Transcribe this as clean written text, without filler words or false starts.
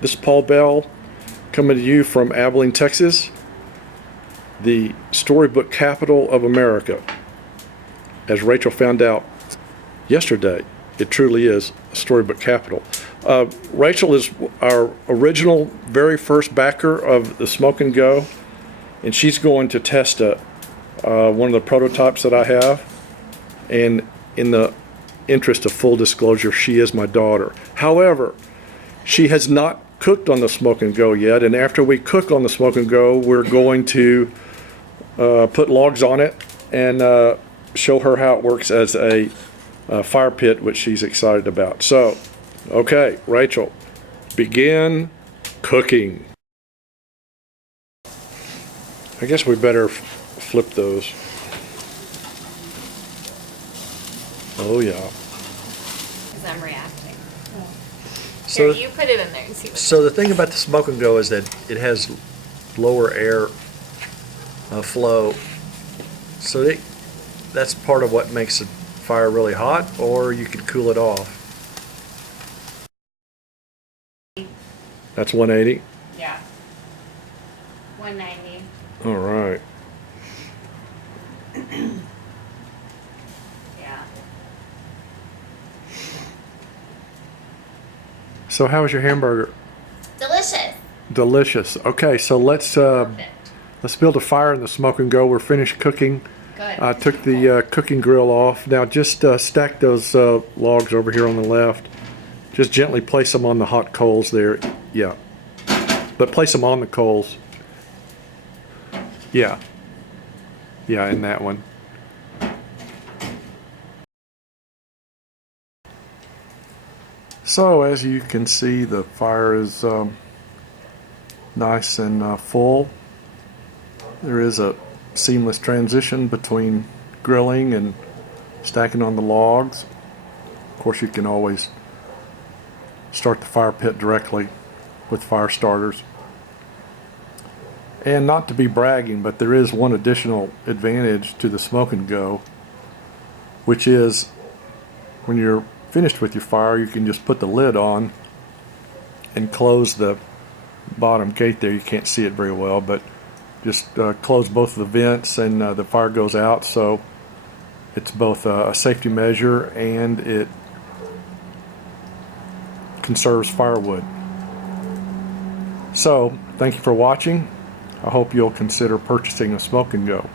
This is Paul Bell coming to you from Abilene, Texas, the storybook capital of America. As Rachel found out yesterday, it truly is a storybook capital. Rachel is our original, very first backer of the Smoke and Go, and she's going to test one of the prototypes that I have. And in the interest of full disclosure, she is my daughter. However, she has not cooked on the Smoke and Go yet, and after we cook on the Smoke and Go, we're going to put logs on it and show her how it works as a fire pit, which she's excited about. So, okay, Rachel, begin cooking. I guess we better flip those. Oh yeah. Because I'm reacting. So, Here, you put it in there and see what so the thing about the Smoke and Go is that it has lower air flow. So that's part of what makes the fire really hot, or you can cool it off. That's 180? Yeah. 190. All right. Yeah. So how was your hamburger? Delicious. Delicious. Okay, so let's build a fire in the Smoke and Go. We're finished cooking. Good. I took the cooking grill off. Now just stack those logs over here on the left. Just gently place them on the hot coals there. Yeah. But place them on the coals. Yeah. Yeah, in that one. So as you can see, the fire is nice and full. There is a seamless transition between grilling and stacking on the logs. Of course, you can always start the fire pit directly with fire starters. And not to be bragging, but there is one additional advantage to the Smoke and Go, which is when you're finished with your fire, you can just put the lid on and close the bottom gate there. You can't see it very well, but just close both of the vents and the fire goes out. So it's both a safety measure and it conserves firewood. So thank you for watching. I hope you'll consider purchasing a Smoke and Go.